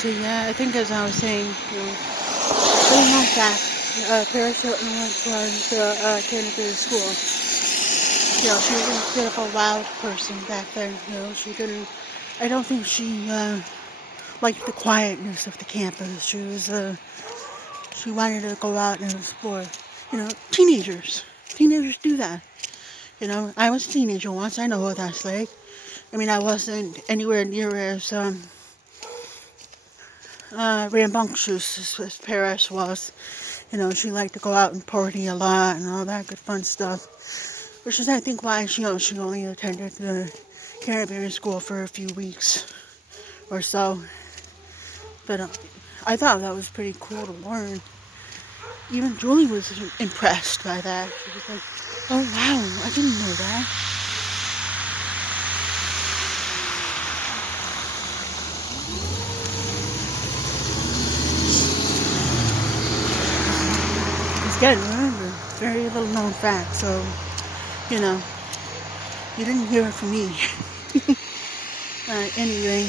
So yeah, I think as I was saying, going on back, Paris Hilton went to Canterbury School. She was a bit of a wild person back then. I don't think she liked the quietness of the campus. She wanted to go out and explore. Teenagers do that. I was a teenager once. I know what that's like. I mean, I wasn't anywhere near as rambunctious as Paris was. She liked to go out and party a lot and all that good fun stuff. Which is, I think, why she only attended the Canterbury School for a few weeks or so. But I thought that was pretty cool to learn. Even Julie was impressed by that. She was like, "Oh wow, I didn't know that." Again, remember, very little known fact, so, you didn't hear it from me. Anyway,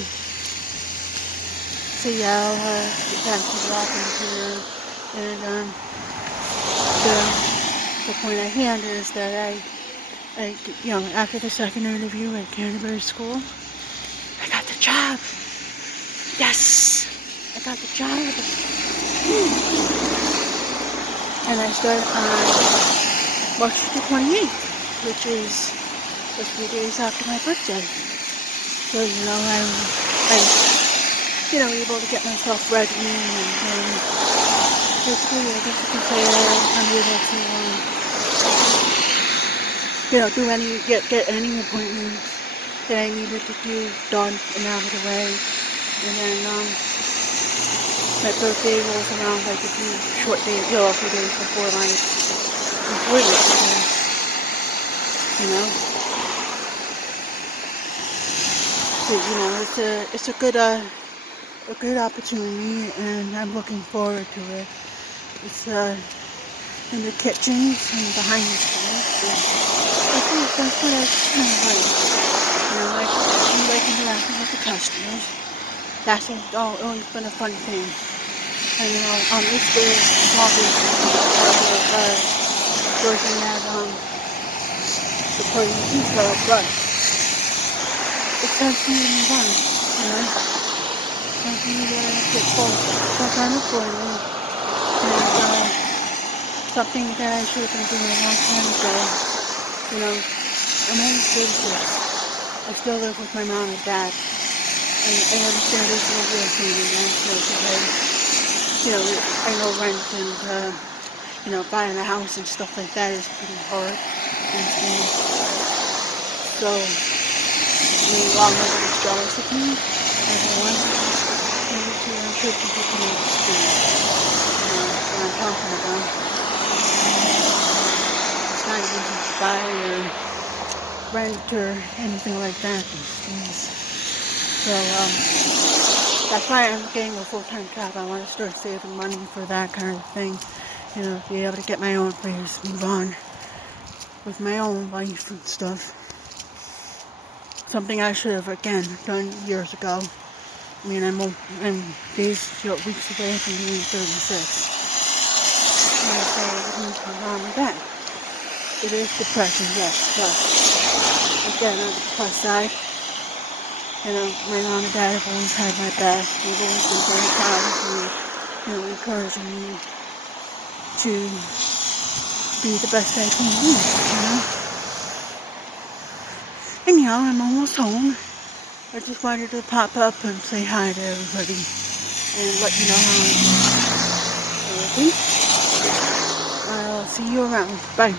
so yeah, I'll get back to walking here, and the point at hand is that after the second interview at Canterbury School, I got the job. Yes, I got the job. And I start on March the 28th, which is a few days after my birthday. So, I'm able to get myself ready and basically, I guess you can say I'm able to, get any appointments that I needed to do done and out of the way. And then, my birthday rolls around like a few days before my employment begins. So, it's a good opportunity, and I'm looking forward to it. It's in the kitchens and behind the scenes. I think that's what I kind of like. I like interacting with the customers. That's always been a fun thing. And on this day, small business, working at the party club, but it's something to be done, something to get full unemployment, and something that I should have been doing a long time ago. I'm only 36. I still live with my mom and dad, and I understand there's no real thing in that, because I know rent and, buying a house and stuff like that is pretty hard. And so, while nobody's jealous of me, everyone, I'm sure people can understand, what I'm talking about. It's not easy to buy or rent or anything like that these days. So, that's why I'm getting a full-time job. I want to start saving money for that kind of thing. Be able to get my own place, move on with my own life and stuff. Something I should have, again, done years ago. I mean, I'm weeks away from being 36. And so everything's wrong with that. It is depressing, yes, but again, on the plus side, my mom and dad have always had my back. They've always been very proud of me, encouraging me to be the best I can be, Anyhow, I'm almost home. I just wanted to pop up and say hi to everybody and let you know how I'm doing. I'll see you around. Bye.